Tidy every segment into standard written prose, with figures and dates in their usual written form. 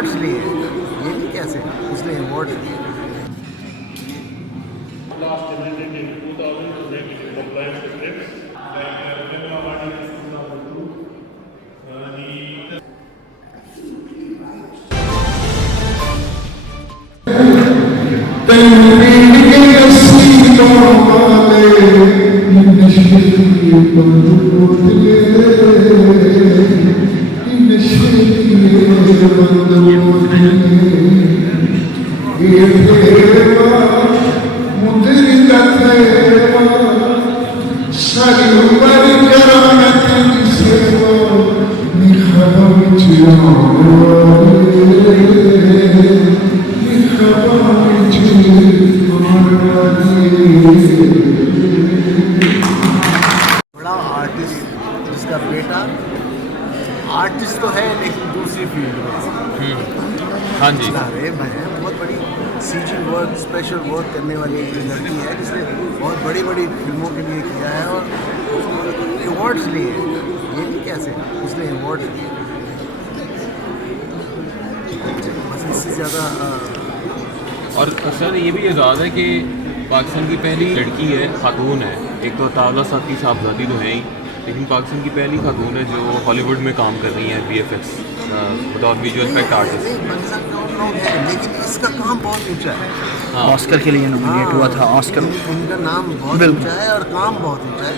अवार्ड्स लिए, ये नहीं कैसे उसने अवार्ड्स लिए। Last amended in 2000 to make it in compliance with TRIPS. Like Nobel Award in 2002. The बड़ा आर्टिस्ट जिसका बेटा आर्टिस्ट तो है लेकिन दूसरी फील्ड में हाँ जी। रहे हैं। बहुत बड़ी सीजी वर्क, स्पेशल वर्क करने वाली एक लड़की है जिसने बहुत बड़ी बड़ी फिल्मों के लिए किया है और अवार्ड्स लिए, ये नहीं कैसे उसने अवार्ड्स लिए। बस इससे ज़्यादा और सर ये भी याद है कि पाकिस्तान की पहली लड़की है, खातून है। एक तो ताला साहब की साहबजादी तो है ही, लेकिन पाकिस्तान की पहली खातून है जो हॉलीवुड में काम कर रही है VFX बतौर विजुअल इफेक्ट आर्टिस्ट। लेकिन इसका काम बहुत ऊंचा है। हाँ। ऑस्कर के लिए नॉमिनेट हुआ था। ऑस्कर उनका नाम बहुत बिल्कुल। ऊंचा है और काम बहुत ऊंचा है।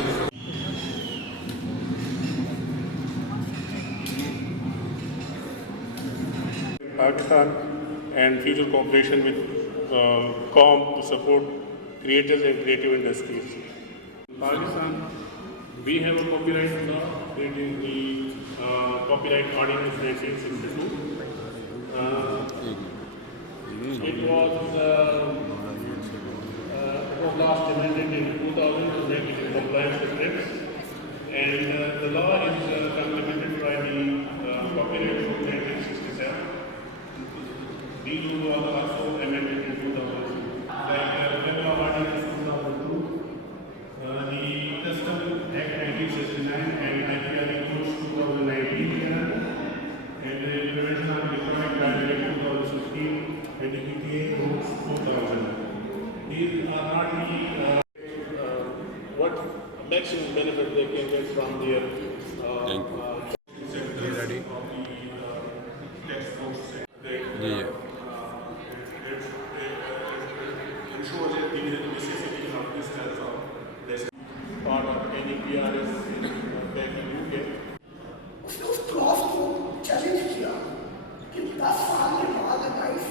Pakistan and future cooperation with COM to support creators and creative industries. Pakistan, we have a copyright law creating the Copyright Ordinance 1962. It was last amended in 2000 to make it in compliance with TRIPS, and the law is complemented by the Copyright Act 1967. These were also amended in 2000. Like Nobel Award in 2002, the Custom Act 1969 and IPR Codes 2019, and the Prevention of Electronic Crime Act 2016 and the ETA Codes 2000. These are not the what maximum benefit they can get from their ready? Yeah. part of any PRS back in UK. उसने उस क्लॉज को चैलेंज किया कि 10 साल के बाद guys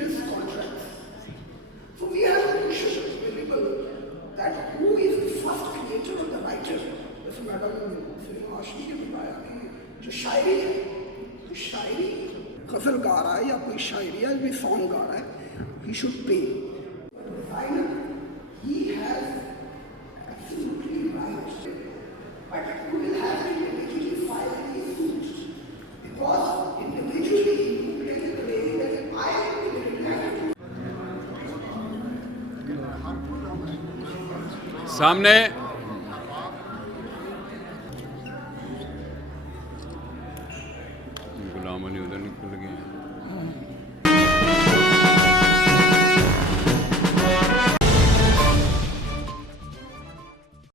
is contract. So we have an issue available that who is the first creator or the writer। जैसे मैडम ने आशनी ने बताया कि जो शायरी है, तो शायरी गजल गा रहा है या कोई शायरी या कोई सॉन्ग गा रहा है, he should pay। He has absolutely right, but you will have to individually file these suits because individually you can claim that I didn't have to। सामने गुलाम अली उधर